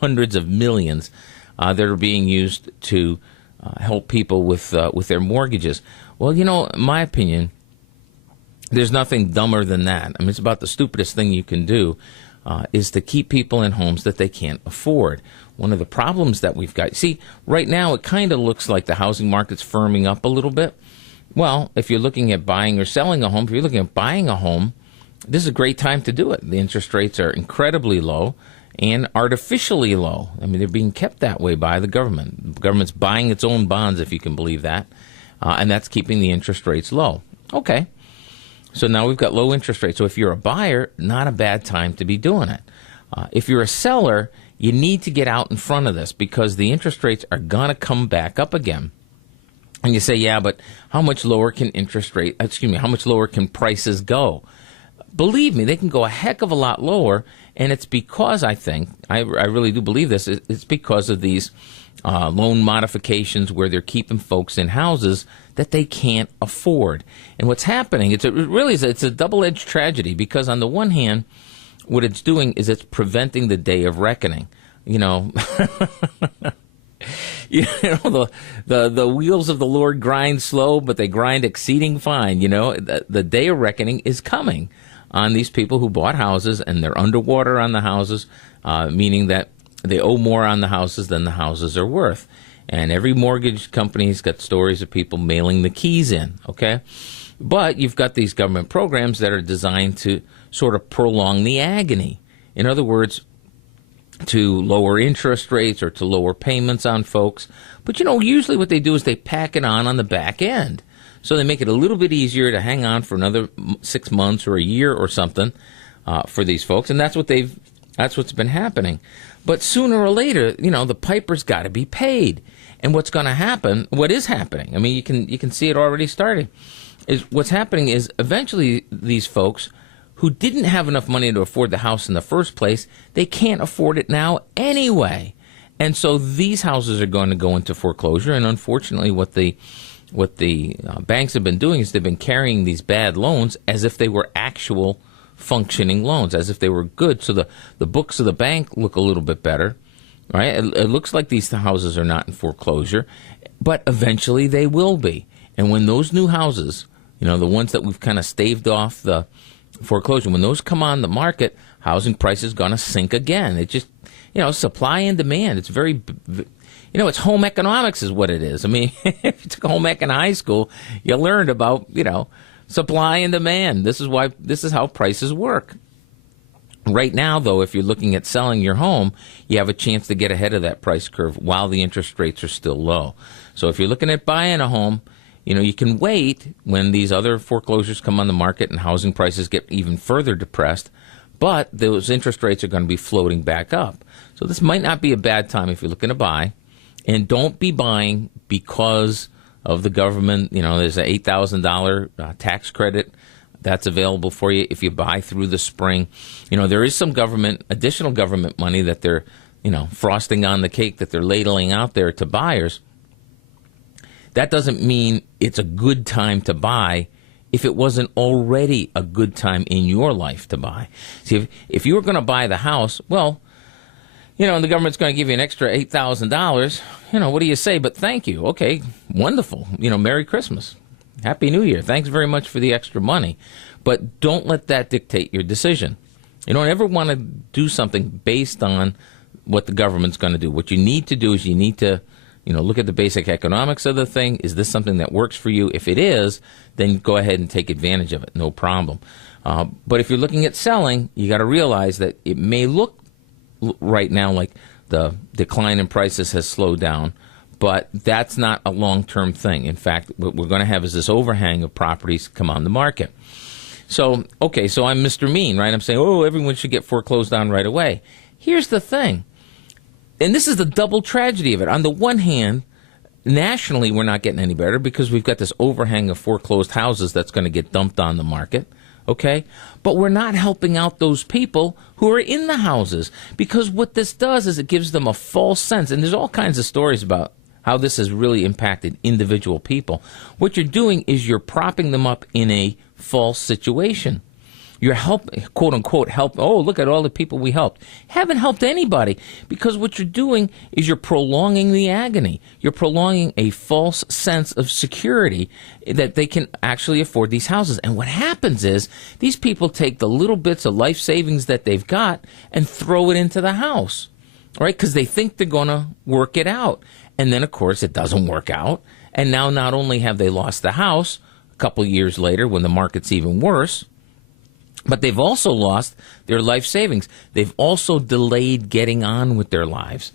hundreds of millions that are being used to help people with their mortgages. Well, in my opinion, there's nothing dumber than that. I mean, it's about the stupidest thing you can do is to keep people in homes that they can't afford. One of the problems that we've got, see, right now it kind of looks like the housing market's firming up a little bit. Well, if you're looking at buying or selling a home, if you're looking at buying a home, this is a great time to do it. The interest rates are incredibly low and artificially low. I mean, they're being kept that way by the government. The government's buying its own bonds, if you can believe that, and that's keeping the interest rates low. Okay. So now we've got low interest rates. So if you're a buyer, not a bad time to be doing it. If you're a seller, you need to get out in front of this because the interest rates are going to come back up again. And you say, yeah, but how much lower can how much lower can prices go? Believe me, they can go a heck of a lot lower. And it's because I really do believe this, it's because of these loan modifications where they're keeping folks in houses that they can't afford. And what's happening, it's a double-edged tragedy because on the one hand, what it's doing is it's preventing the day of reckoning. The wheels of the Lord grind slow, but they grind exceeding fine. The day of reckoning is coming on these people who bought houses and they're underwater on the houses, meaning that they owe more on the houses than the houses are worth. And every mortgage company's got stories of people mailing the keys in, okay? But you've got these government programs that are designed to sort of prolong the agony. In other words, to lower interest rates or to lower payments on folks. But, usually what they do is they pack it on the back end. So they make it a little bit easier to hang on for another 6 months or a year or something for these folks. And that's what's been happening. But sooner or later, the piper's got to be paid. And what is happening, I mean, you can see it already starting, is what's happening is eventually these folks who didn't have enough money to afford the house in the first place, they can't afford it now anyway. And so these houses are going to go into foreclosure. And unfortunately, what the banks have been doing is they've been carrying these bad loans as if they were actual functioning loans, as if they were good. So the books of the bank look a little bit better, right? It looks like these houses are not in foreclosure, but eventually they will be. And when those new houses, the ones that we've kind of staved off the foreclosure, when those come on the market, housing prices going to sink again. It just, supply and demand. It's very, it's home economics is what it is. I mean, if you took home ec in high school, you learned about, supply and demand. This is how prices work. Right now, though, if you're looking at selling your home, you have a chance to get ahead of that price curve while the interest rates are still low. So if you're looking at buying a home, you can wait when these other foreclosures come on the market and housing prices get even further depressed, but those interest rates are going to be floating back up. So this might not be a bad time if you're looking to buy. And don't be buying because of the government. There's an $8,000 tax credit that's available for you if you buy through the spring. There is some additional government money that they're, frosting on the cake that they're ladling out there to buyers. That doesn't mean it's a good time to buy if it wasn't already a good time in your life to buy. See, if you were going to buy the house, well, the government's going to give you an extra $8,000. What do you say? But thank you. Okay, wonderful. Merry Christmas. Happy New Year. Thanks very much for the extra money. But don't let that dictate your decision. You don't ever want to do something based on what the government's going to do. What you need to do is you need to look at the basic economics of the thing. Is this something that works for you? If it is, then go ahead and take advantage of it. No problem. But if you're looking at selling, you got to realize that it may look right now like the decline in prices has slowed down, but that's not a long-term thing. In fact, what we're going to have is this overhang of properties come on the market. So, okay, so I'm Mr. Mean, right? I'm saying, everyone should get foreclosed on right away. Here's the thing. And this is the double tragedy of it. On the one hand, nationally, we're not getting any better because we've got this overhang of foreclosed houses that's going to get dumped on the market, okay? But we're not helping out those people who are in the houses because what this does is it gives them a false sense. And there's all kinds of stories about how this has really impacted individual people. What you're doing is you're propping them up in a false situation. You're quote unquote, help. Oh, look at all the people we helped. Haven't helped anybody, because what you're doing is you're prolonging the agony. You're prolonging a false sense of security that they can actually afford these houses. And what happens is these people take the little bits of life savings that they've got and throw it into the house, right? Because they think they're going to work it out. And then, of course, it doesn't work out. And now not only have they lost the house a couple years later when the market's even worse, but they've also lost their life savings. They've also delayed getting on with their lives.